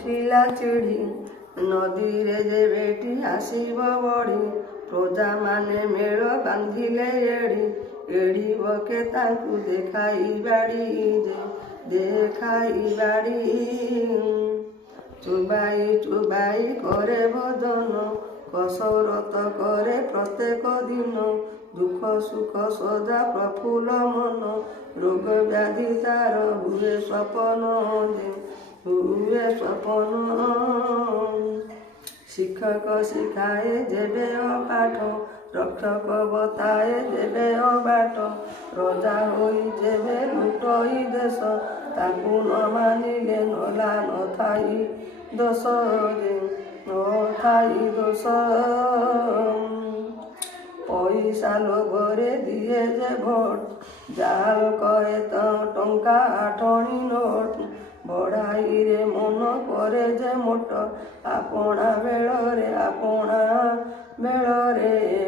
ଉଠିଲା ଚିଡ଼ି ନଦୀରେ ଯେବେଠି ଆସିବ ବଢ଼ି ପ୍ରଜାମାନେ ମେଳ ବାନ୍ଧିଲେ ଏଡ଼ି ବକେ ତାଙ୍କୁ ଦେଖାଇ ବାଡ଼ି ଚୁବାଇ କରେ ଭଜନ କସରତ କରେ ପ୍ରତ୍ୟେକ ଦିନ ଦୁଃଖ ସୁଖ ସଦା ପ୍ରଫୁଲ୍ଲ ମନ ରୋଗ ବ୍ୟାଧି ତାର ହୁଏ ସ୍ୱପନ ଶିକ୍ଷକ ଶିଖାଏ ଯେବେ ଅପାଠ ରକ୍ଷକ ବତାଏ ଯେବେ ଅବାଟ ରଜା ହୋଇ ଯେବେ ଲୁଟଇ ଦେଶ ତାକୁ ନ ମାନିଲେ ନଲା ନଥାଇ ଦୋଷ ପଇସା ଲୋଭରେ ଦିଏ ଯେ ଭୋଟ ଜାଲ କରେ ଟଙ୍କା ଆଠଣି ନୋଟ ବଢ଼ାଇରେ ମନ କରେ ଯେ ମୋଟ ଆପଣା ବେଳରେ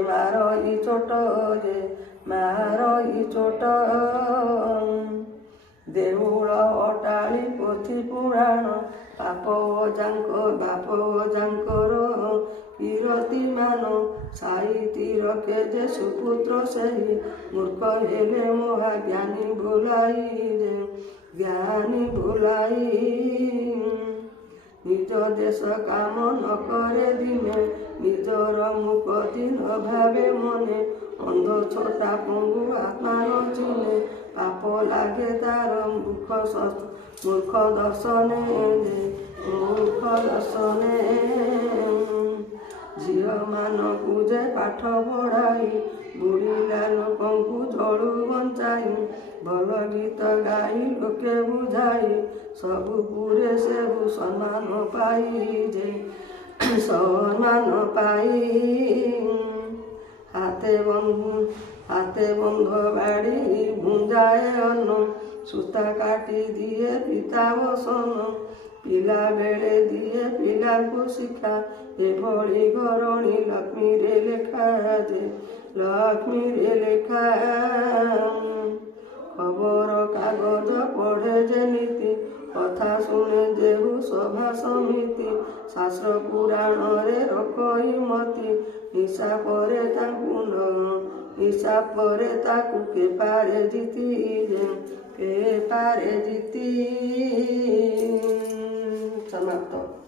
ମାରଇ ଚୋଟ ଦେଉଳ ଅଟାଳି ପୋଥି ପୁରାଣ ବାପ ଯାଙ୍କର କିରତିମାନ ସାହିତ୍ୟ ଯେ ସୁପୁତ୍ର ସେହି ମୂର୍ଖ ହେଲେ ମହା ଜ୍ଞାନୀ ଭୁଲାଇ ନିଜ ଦେଶ କାମ ନ କରେ ଦିନେ ନିଜର ମୁଖ ଦିନ ଭାବେ ମନେ ଅନ୍ଧ ଛୋଟା ପଙ୍ଗୁ ଆତ୍ମା ନ ଚିହ୍ନେ ପାପ ଲାଗେ ତାର ମୂର୍ଖ ଦର୍ଶନେ ଝିଅମାନଙ୍କୁ ଯେ ପାଠ ପଢ଼ାଇ ବୁଢ଼ିଲା ଲୋକଙ୍କୁ ଜଳୁ ବଞ୍ଚାଇ ଭଲ ଗୀତ ଗାଇ ଲୋକେ ବୁଝାଇ ସବୁ ପୁରେ ସେବୁ ସମ୍ମାନ ପାଇ ହାତେ ବନ୍ଧ ବାଡ଼ି ଭୁଞ୍ଜାଏ ଅନ୍ନ ସୂତା କାଟି ଦିଏ ପିତା ବସନ ପିଲା ବେଳେ ଦିଏ ପିଲାଙ୍କୁ ଶିକ୍ଷା ଏଭଳି ଘରଣୀ ଲକ୍ଷ୍ମୀରେ ଲେଖା ଖବର କାଗଜ ପଢ଼େ ଯେ ନୀତି କଥା ଶୁଣେ ଯେହୁ ସଭା ସମିତି ଶାସ୍ତ୍ର ପୁରାଣରେ ରଖଇ ମତି ନିଶା ପରେ ତାକୁ କେପାରେ ଜିତି ସମାପ୍ତ।